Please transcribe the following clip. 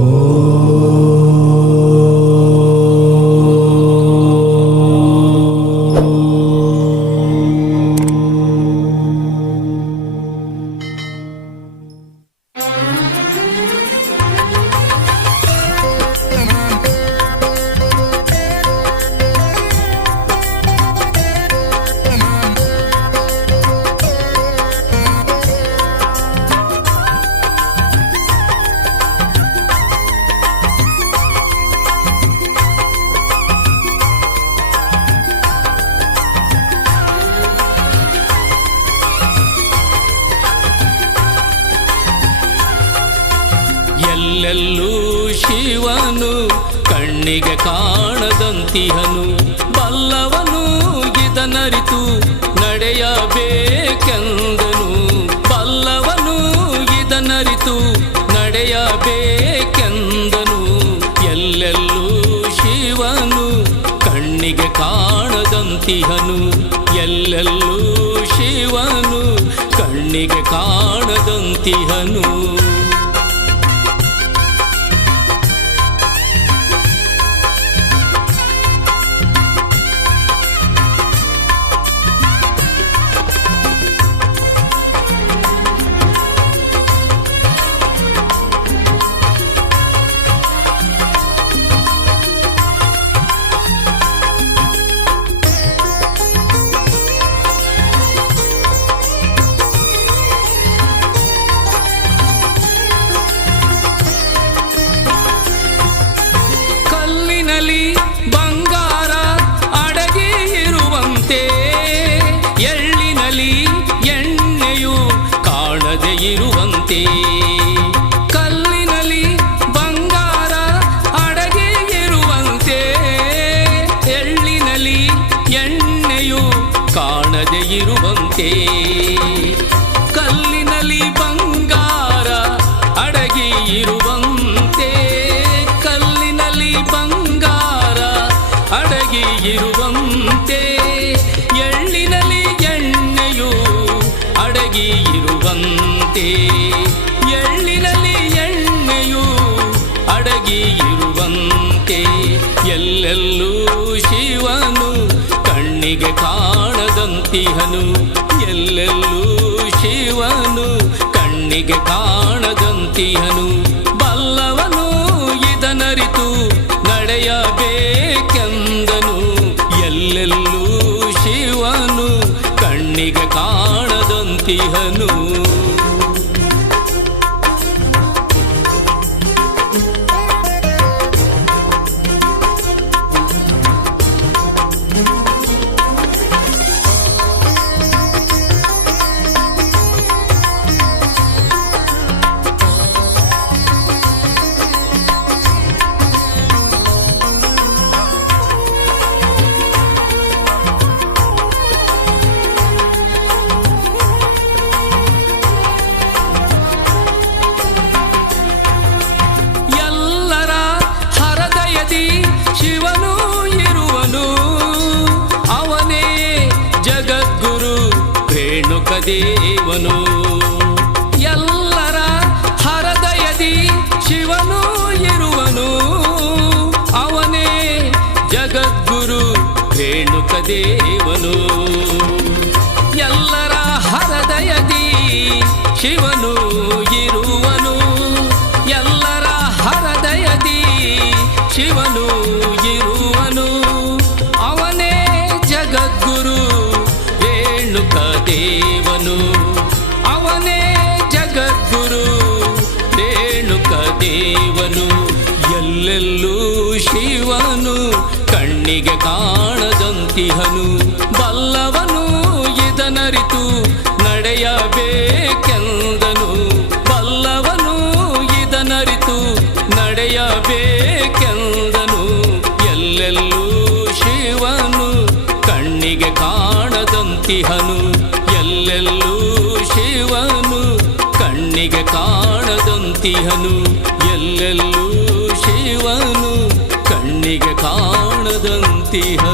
Oh. ಎಲ್ಲೆಲ್ಲೂ ಶಿವನು, ಕಣ್ಣಿಗೆ ಕಾಣದಂತಿಹನು. ಬಲ್ಲವನು ಇದನರಿತು ನಡೆಯಬೇಕೆಂದನು. ಬಲ್ಲವನು ಇದನರಿತು ನಡೆಯಬೇಕೆಂದನು. ಎಲ್ಲೆಲ್ಲೂ ಶಿವನು, ಕಣ್ಣಿಗೆ ಕಾಣದಂತಿಹನು. ಎಲ್ಲೆಲ್ಲೂ ಶಿವನು, ಕಣ್ಣಿಗೆ ಕಾಣದಂತಿಹನು. ಇರುವಂತೆ ಕಲ್ಲಿನಲ್ಲಿ ಬಂಗಾರ ಅಡಗಿ ಇರುವಂತೆ. ಕಲ್ಲಿನಲ್ಲಿ ಬಂಗಾರ ಅಡಗಿ ಇರುವಂತೆ. ಎಳ್ಳಿನಲ್ಲಿ ಎಣ್ಣೆಯು ಅಡಗಿ ಇರುವಂತೆ. ಎಳ್ಳಿನಲ್ಲಿ ಎಣ್ಣೆಯು ಅಡಗಿ ಇರುವಂತೆ. ಎಲ್ಲೆಲ್ಲೂ ಶಿವನು ಕಣ್ಣಿಗೆ ಕಾಣದಂತಿಹನು ಎಲ್ಲೆಲ್ಲೂ ಶಿವನು ಕಣ್ಣಿಗೆ ಕಾಣದಂತಿಹನು. ಬಲ್ಲವನು ಇದನರಿತು ನಡೆಯಬೇಕೆಂದನು. ಎಲ್ಲೆಲ್ಲೂ ಶಿವನು ಕಣ್ಣಿಗೆ ಕಾಣದಂತಿಹನು. ದೇವನು ಎಲ್ಲರ ಹರದಯದಿ ಶಿವನು ಇರುವನು. ಅವನೇ ಜಗದ್ಗುರು ರೇಣುಕ ದೇವನು ಎಲ್ಲರ ಹರದಯದಿ ಶಿವನು ದೇವನು. ಅವನೇ ಜಗದ್ಗುರು, ರೇಣುಕ ದೇವನು. ಎಲ್ಲೆಲ್ಲೂ ಶಿವನು, ಕಣ್ಣಿಗೆ ಕಾಣದಂತಿಹನು. ಬಲ್ಲವನು ಇದನರಿತು, ನಡೆಯಬೇಕೆಂದನು. ಬಲ್ಲವನು ಇದನರಿತು, ನಡೆಯಬೇಕೆಂದನು. ಎಲ್ಲೆಲ್ಲೂ ಶಿವನು, ಕಣ್ಣಿಗೆ ಕಾಣದಂತಿಹನು. ಎಲ್ಲೆಲ್ಲೂ ಶಿವನು ಕಣ್ಣಿಗೆ ಕಾಣದಂತಿಹನು. ಎಲ್ಲೆಲ್ಲೂ ಶಿವನು ಕಣ್ಣಿಗೆ ಕಾಣದಂತಿಹನು.